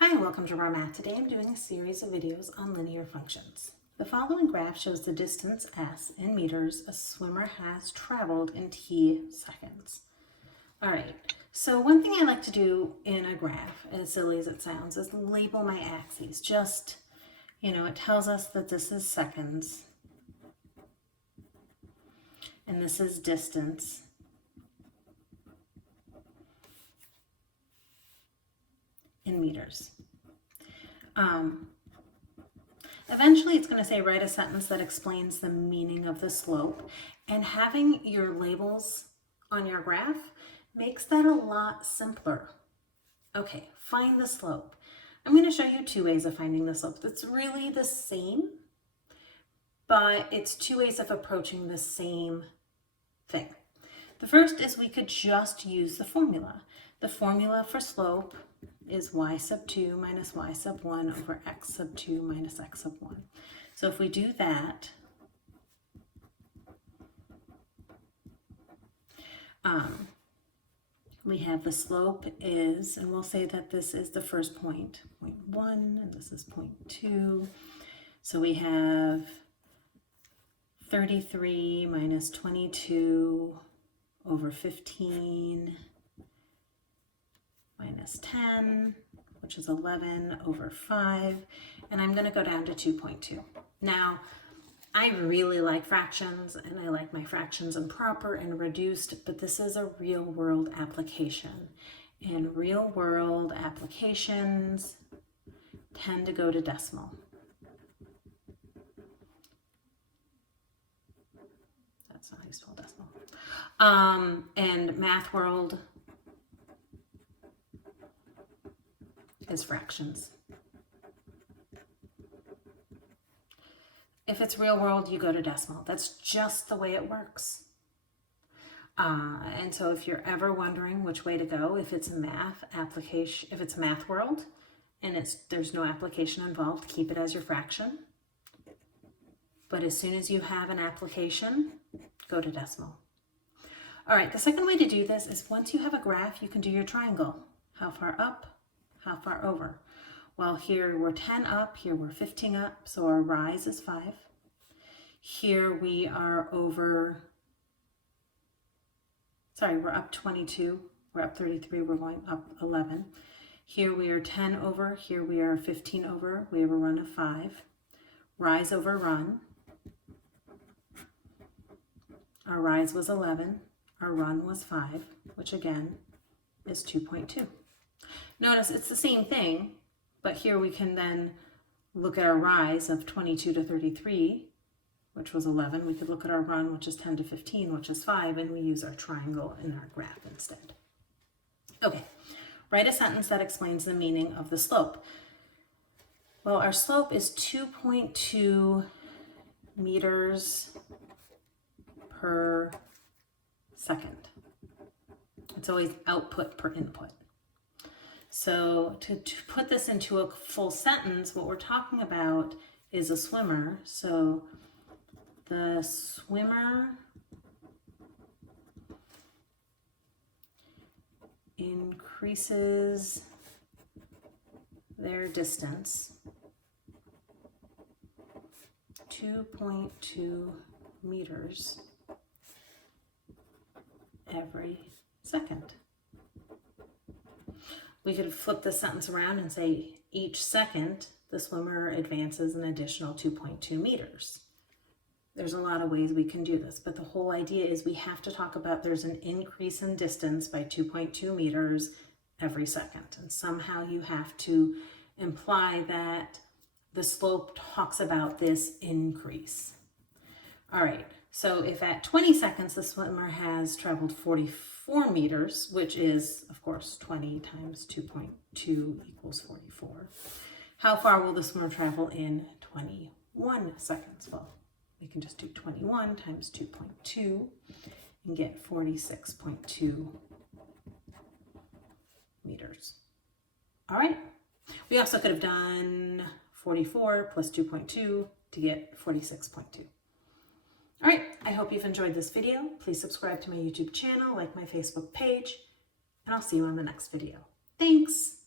Hi, welcome to Raw Math. Today I'm doing a series of videos on linear functions. The following graph shows the distance s in meters a swimmer has traveled in t seconds. All right, so one thing I like to do in a graph, as silly as it sounds, is label my axes. Just, it tells us that this is seconds and this is distance. In meters. Eventually it's going to say write a sentence that explains the meaning of the slope, and having your labels on your graph makes that a lot simpler. Okay, find the slope. I'm going to show you two ways of finding the slope. It's really the same, but it's two ways of approaching the same thing. The first is we could just use the formula. The formula for slope is y sub 2 minus y sub 1 over x sub 2 minus x sub 1. So if we do that, we have the slope is, and we'll say that this is the first point, 0.1, and this is 0.2. So we have 33 minus 22 over 15 minus 10, which is 11 over 5, and I'm going to go down to 2.2. Now, I really like fractions, and I like my fractions improper and reduced, but this is a real-world application, and real-world applications tend to go to decimal. That's not how you spell decimal. And math world is fractions. If it's real world, you go to decimal. That's just the way it works. And so if you're ever wondering which way to go, if it's a math application, if it's math world and there's no application involved, keep it as your fraction. But as soon as you have an application, go to decimal. All right, the second way to do this is once you have a graph, you can do your triangle. How far up? How far over? Well, here we're 10 up, here we're 15 up, so our rise is 5. Here we are we're up 22, we're up 33, we're going up 11. Here we are 10 over, here we are 15 over, we have a run of 5. Rise over run. Our rise was 11, our run was 5, which again is 2.2. Notice it's the same thing, but here we can then look at our rise of 22 to 33, which was 11. We could look at our run, which is 10 to 15, which is 5, and we use our triangle in our graph instead. Okay, write a sentence that explains the meaning of the slope. Well, our slope is 2.2 meters per second. It's always output per input. So to put this into a full sentence, what we're talking about is a swimmer. So the swimmer increases their distance 2.2 meters every second. We could flip this sentence around and say each second the swimmer advances an additional 2.2 meters. There's a lot of ways we can do this, but the whole idea is we have to talk about there's an increase in distance by 2.2 meters every second. And somehow you have to imply that the slope talks about this increase. All right, so if at 20 seconds the swimmer has traveled 44 meters, which is, of course, 20 times 2.2 equals 44, how far will the swimmer travel in 21 seconds? Well, we can just do 21 times 2.2 and get 46.2 meters. All right. We also could have done 44 plus 2.2 to get 46.2. All right, I hope you've enjoyed this video. Please subscribe to my YouTube channel, like my Facebook page, and I'll see you on the next video. Thanks.